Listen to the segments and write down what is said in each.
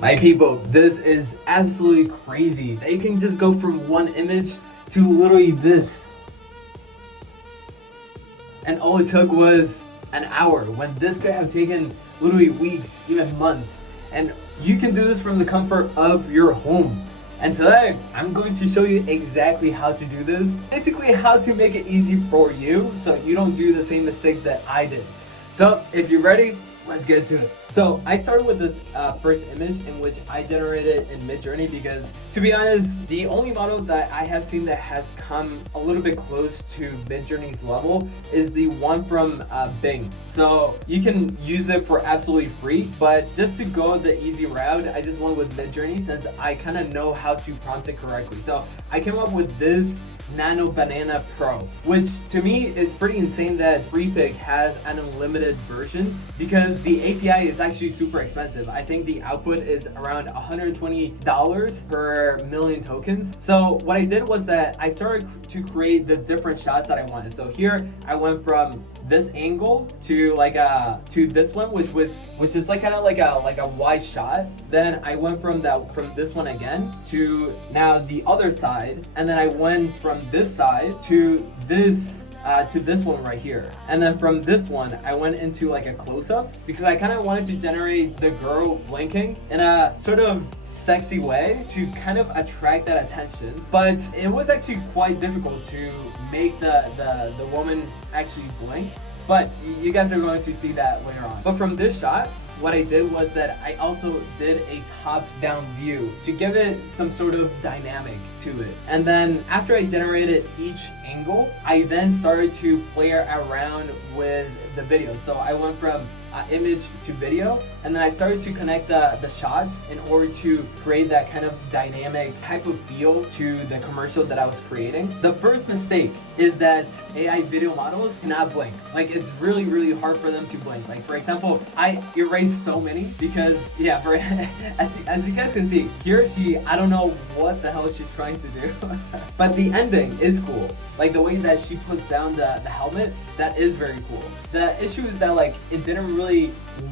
My people, this is absolutely crazy that you can just go from one image to literally this. And all it took was an hour, when this could have taken literally weeks, even months. And you can do this from the comfort of your home. And today, I'm going to show you exactly how to do this. Basically, how to make it easy for you so you don't do the same mistakes that I did. So, if you're ready, let's get to it. So I started with this first image in which I generated in Midjourney because, to be honest, the only model that I have seen that has come a little bit close to Midjourney's level is the one from Bing. So you can use it for absolutely free, but just to go the easy route, I just went with Midjourney since I kind of know how to prompt it correctly. So I came up with this Nano Banana Pro, which to me is pretty insane that FreePik has an unlimited version because the API is actually super expensive. I think the output is around $120 per million tokens. So what I did was that I started to create the different shots that I wanted. So here I went from this angle to this one, which is like kind of like a wide shot. Then I went from this one again to now the other side, and then I went from this side to this one right here. And then from this one, I went into like a close-up because I kind of wanted to generate the girl blinking in a sort of sexy way to kind of attract that attention. But it was actually quite difficult to make the woman actually blink. But you guys are going to see that later on. But from this shot, what I did was that I also did a top-down view to give it some sort of dynamic to it. And then after I generated each angle, I then started to play around with the video. So I went from image to video, and then I started to connect the shots in order to create that kind of dynamic type of feel to the commercial that I was creating. The first mistake is that AI video models cannot blink. Like, it's really, really hard for them to blink. Like, for example, I erased so many because, yeah, for as you guys can see, here I don't know what the hell she's trying to do, but the ending is cool. Like, the way that she puts down the helmet, that is very cool. The issue is that, like, it didn't really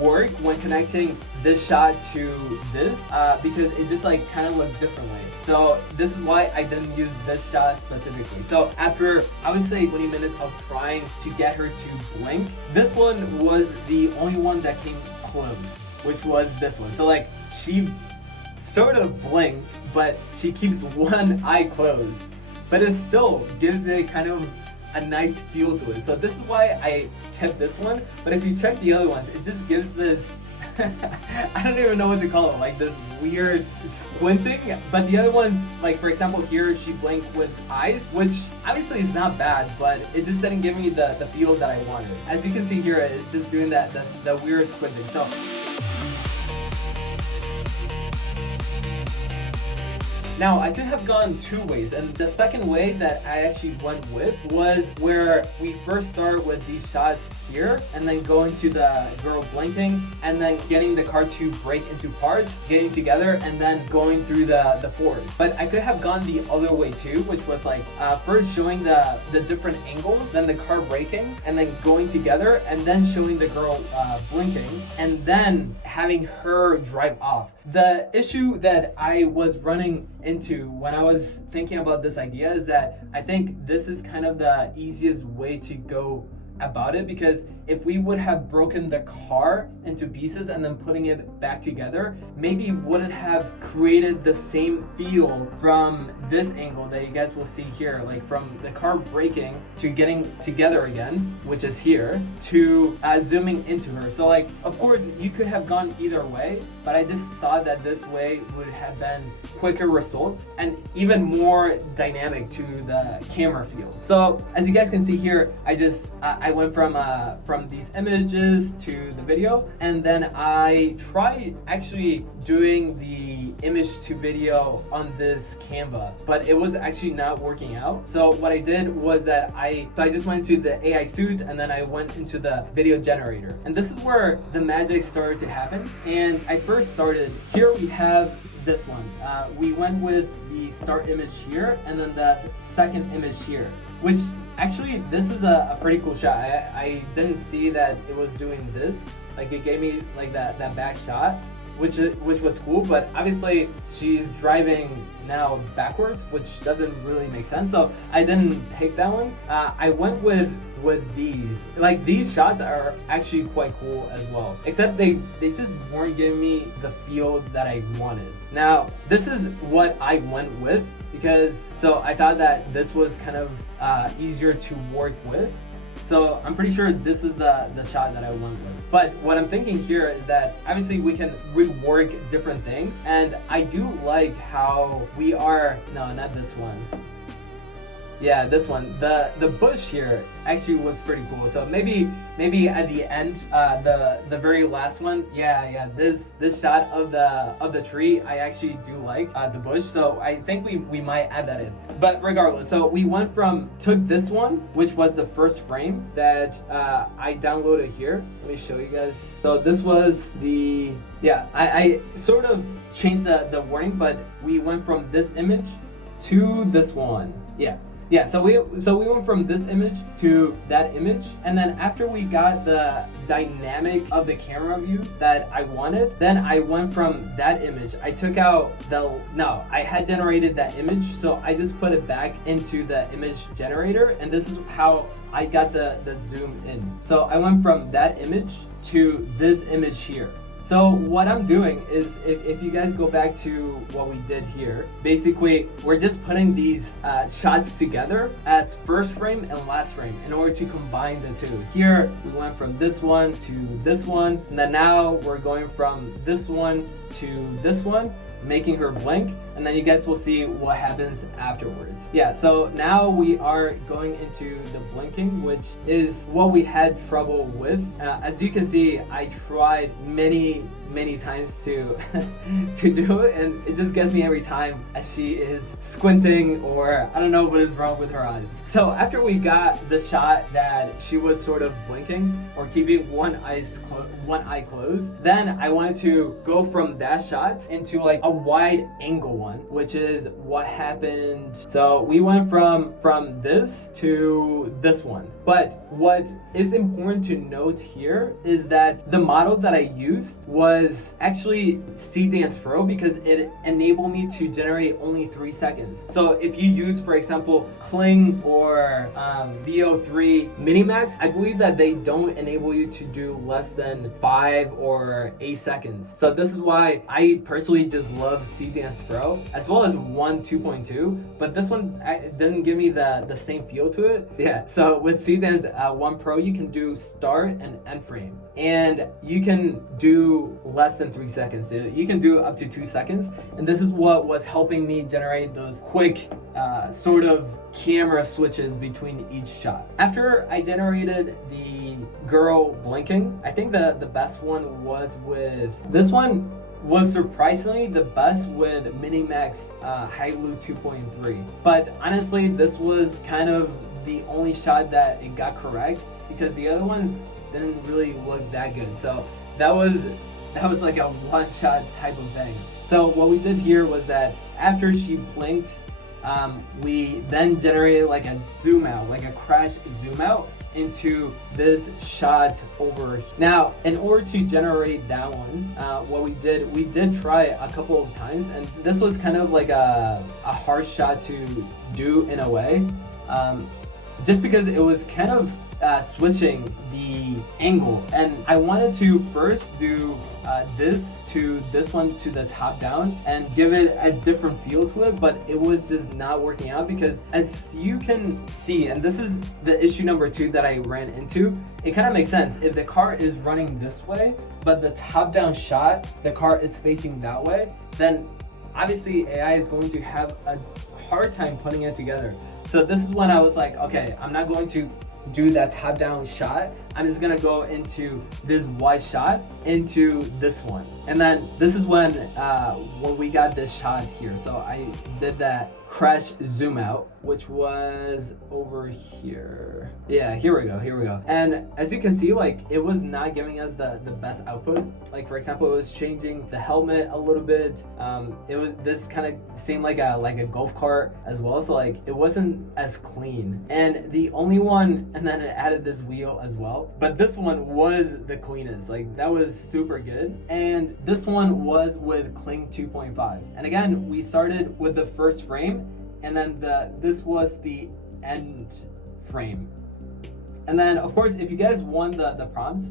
work when connecting this shot to this because it just like kind of looked differently. So this is why I didn't use this shot specifically. So after I would say 20 minutes of trying to get her to blink, this one was the only one that came close, which was this one. So like she sort of blinks, but she keeps one eye closed, but it still gives it kind of a nice feel to it. So this is why I kept this one. But if you check the other ones, it just gives this I don't even know what to call it, like this weird squinting. But the other ones, like for example here, she blinked with eyes, which obviously is not bad, but it just didn't give me the feel that I wanted. As you can see here, it's just doing that weird squinting. So now, I could have gone two ways, and the second way that I actually went with was where we first start with these shots here, and then going to the girl blinking, and then getting the car to break into parts, getting together, and then going through the fours. But I could have gone the other way too, which was like first showing the different angles, then the car braking, and then going together, and then showing the girl blinking, and then having her drive off. The issue that I was running into when I was thinking about this idea is that I think this is kind of the easiest way to go about it, because if we would have broken the car into pieces and then putting it back together, maybe it wouldn't have created the same feel from this angle that you guys will see here, like from the car braking to getting together again, which is here, to zooming into her. So like, of course you could have gone either way, but I just thought that this way would have been quicker results and even more dynamic to the camera feel. So as you guys can see here, I went from these images to the video, and then I tried actually doing the image to video on this Canva, but it was actually not working out. So what I did was that I just went into the AI suite, and then I went into the video generator, and this is where the magic started to happen. And I first started here. We have this one. We went with the start image here, and then the second image here, which actually this is a pretty cool shot. I didn't see that it was doing this. Like, it gave me like that back shot, which was cool, but obviously she's driving now backwards, which doesn't really make sense. So I didn't pick that one. I went with these. Like, these shots are actually quite cool as well, except they just weren't giving me the feel that I wanted. Now, this is what I went with because so I thought that this was kind of easier to work with. So I'm pretty sure this is the shot that I went with. But what I'm thinking here is that obviously we can rework different things, and I do like how we are, no, not this one. Yeah, this one. The bush here actually looks pretty cool. So maybe at the end, the very last one, yeah, this shot of the tree, I actually do like the bush. So I think we might add that in. But regardless, so we took this one, which was the first frame that I downloaded here. Let me show you guys. So this was I sort of changed the wording, but we went from this image to this one. Yeah, so we went from this image to that image, and then after we got the dynamic of the camera view that I wanted, then I went from that image. I took out I had generated that image, so I just put it back into the image generator, and this is how I got the zoom in. So I went from that image to this image here. So what I'm doing is, if you guys go back to what we did here, basically we're just putting these shots together as first frame and last frame in order to combine the two. Here we went from this one to this one, and then now we're going from this one to this one, making her blink, and then you guys will see what happens afterwards. Yeah, so now we are going into the blinking, which is what we had trouble with. As you can see, I tried many times to do it, and it just gets me every time as she is squinting, or I don't know what is wrong with her eyes. So after we got the shot that she was sort of blinking or keeping one eye closed, then I wanted to go from that shot into like a wide angle one, which is what happened. So we went from this to this one. But what is important to note here is that the model that I used was actually Seedance Pro because it enabled me to generate only 3 seconds. So if you use, for example, Kling or VO3 Minimax, I believe that they don't enable you to do less than 5 or 8 seconds. So this is why I personally just love Seedance Pro, as well as 2.2, but this one didn't give me the same feel to it. Yeah, so with Seedance 1 Pro, you can do start and end frame, and you can do less than 3 seconds. You can do up to 2 seconds, and this is what was helping me generate those quick sort of camera switches between each shot. After I generated the girl blinking, I think the best one was with this one. Was surprisingly the best with Minimax Hailu 2.3. But honestly, this was kind of the only shot that it got correct, because the other ones didn't really look that good. So that was like a one-shot type of thing. So what we did here was that after she blinked, we then generated like a zoom out, like a crash zoom out into this shot over here. Now, in order to generate that one, what we did try a couple of times, and this was kind of like a hard shot to do in a way, just because it was kind of switching the angle, and I wanted to first do this to this one to the top down and give it a different feel to it, but it was just not working out because, as you can see, and this is the issue number 2 that I ran into, it kind of makes sense. If the car is running this way, but the top down shot, the car is facing that way, then obviously AI is going to have a hard time putting it together. So this is when I was like, okay, I'm not going to do that top down shot. I'm just gonna go into this wide shot into this one, and then this is when we got this shot here. So I did that crash zoom out, which was over here. Yeah, here we go. And as you can see, like, it was not giving us the best output. Like, for example, it was changing the helmet a little bit. This kind of seemed like a golf cart as well. So like, it wasn't as clean. And the only one, and then it added this wheel as well. well, but this one was the cleanest. Like, that was super good. And this one was with Kling 2.5. And again, we started with the first frame, and then this was the end frame. And then, of course, if you guys want the prompts,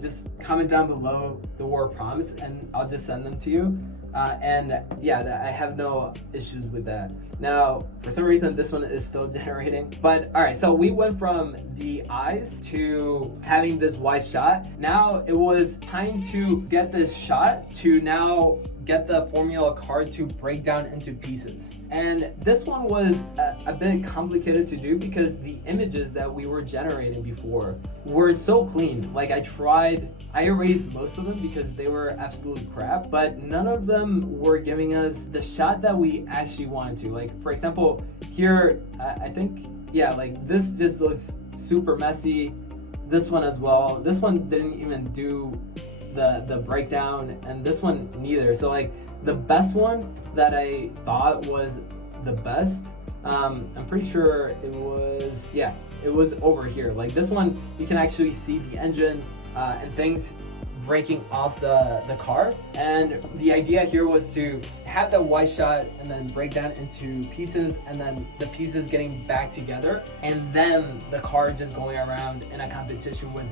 just comment down below the word prompts and I'll just send them to you. And yeah, I have no issues with that. Now, for some reason, this one is still generating. But all right, so we went from the eyes to having this wide shot. Now it was time to get this shot to now get the formula card to break down into pieces. And this one was a bit complicated to do because the images that we were generating before were so clean. Like, I erased most of them because they were absolute crap, but none of them were giving us the shot that we actually wanted to. Like, for example, here, I think, yeah, like this just looks super messy. This one as well. This one didn't even do the breakdown, and this one neither. So like the best one that I thought was the best, I'm pretty sure it was over here. Like this one, you can actually see the engine and things breaking off the car. And the idea here was to have that wide shot and then break down into pieces, and then the pieces getting back together, and then the car just going around in a competition with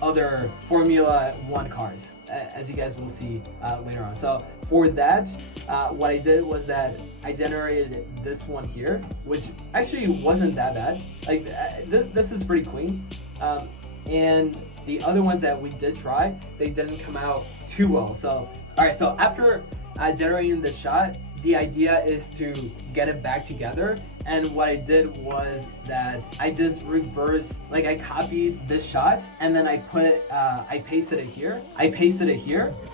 other Formula 1 cars, as you guys will see later on. So for that, what I did was that I generated this one here, which actually wasn't that bad. Like this is pretty clean. And the other ones that we did try, they didn't come out too well. So, all right, so after generating the shot, the idea is to get it back together. And what I did was that I just reversed, like I copied this shot and then I pasted it here.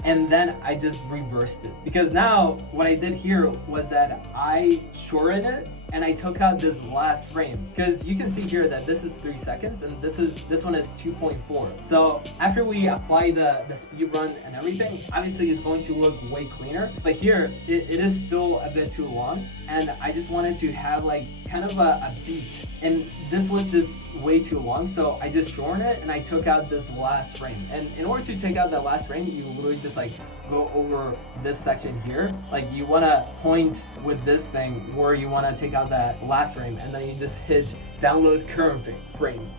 And then I just reversed it. Because now what I did here was that I shortened it and I took out this last frame. Because you can see here that this is 3 seconds and this one is 2.4. So after we apply the speed run and everything, obviously it's going to look way cleaner. But here, it is still a bit too long. And I just wanted to have like kind of a beat, and this was just way too long, so I just shortened it and I took out this last frame. And in order to take out that last frame, you literally just like go over this section here. Like you want to point with this thing where you want to take out that last frame, and then you just hit download current frame.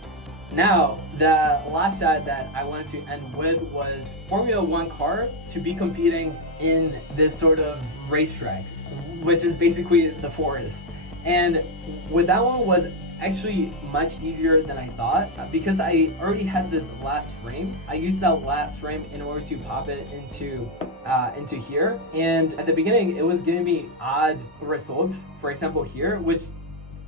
Now, the last shot that I wanted to end with was Formula 1 car to be competing in this sort of racetrack, which is basically the forest. And with that one was actually much easier than I thought, because I already had this last frame. I used that last frame in order to pop it into here. And at the beginning, it was giving me odd results. For example, here, which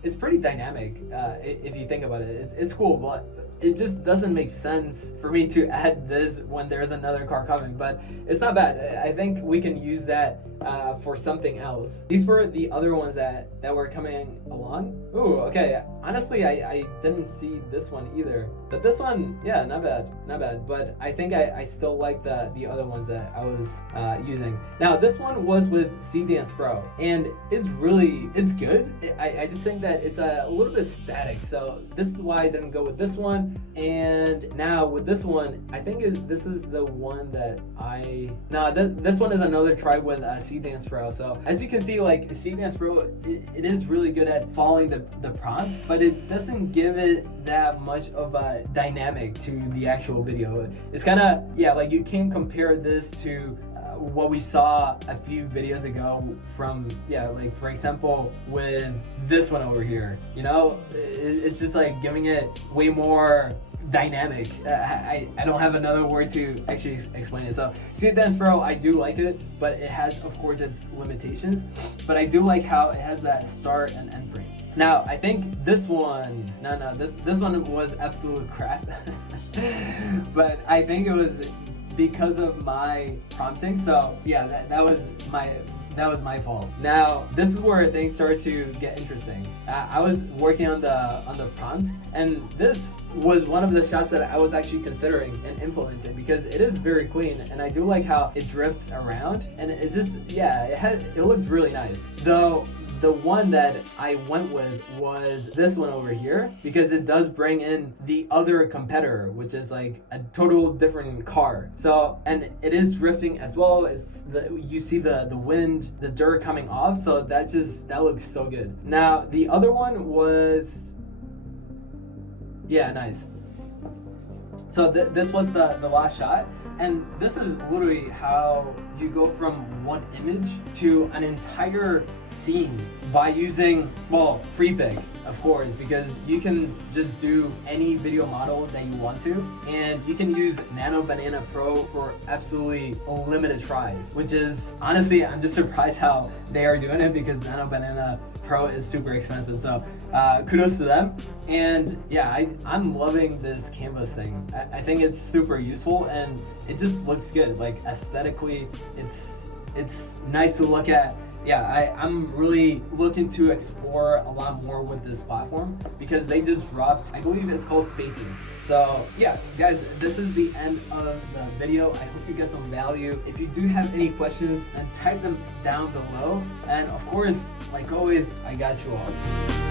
is pretty dynamic if you think about it. It's cool, but it just doesn't make sense for me to add this when there's another car coming. But it's not bad. I think we can use that for something else. These were the other ones that were coming along. Ooh, okay. Honestly, I didn't see this one either. But this one, yeah, not bad. But I think I still like the other ones that I was using. Now, this one was with Dance Pro, and it's good. I just think that it's a little bit static. So this is why I didn't go with this one. And now with this one, I think this is the one that this one is another try with Dance Pro. So as you can see, like Dance Pro, it is really good at following the prompt, but it doesn't give it that much of a dynamic to the actual video. It's kind of, yeah, like you can compare this to what we saw a few videos ago from, yeah, like for example with this one over here. You know, it's just like giving it way more dynamic. I don't have another word to actually explain it. So Dance Pro, I do like it, but it has, of course, its limitations. But I do like how it has that start and end frame. Now, I think this one, this one was absolute crap. But I think it was because of my prompting. So yeah, that was my fault. Now, this is where things started to get interesting. I was working on the prompt, and this was one of the shots that I was actually considering and implementing because it is very clean, and I do like how it drifts around, and it just, yeah, it looks really nice. Though the one that I went with was this one over here, because it does bring in the other competitor, which is like a total different car. So, and it is drifting as well. You see the wind, the dirt coming off, so that looks so good. Now the other one was, yeah, nice. So this was the last shot, and this is literally how you go from one image to an entire scene by using, well, FreePik, of course, because you can just do any video model that you want to, and you can use Nano Banana Pro for absolutely unlimited tries, which is, honestly, I'm just surprised how they are doing it, because Nano Banana Pro is super expensive. So kudos to them. And yeah, I'm loving this canvas thing. I think it's super useful, and it just looks good. Like aesthetically, it's nice to look at. Yeah, I'm really looking to explore a lot more with this platform, because they just dropped, I believe it's called Spaces. So yeah, guys, this is the end of the video. I hope you get some value. If you do have any questions, then type them down below. And of course, like always, I got you all.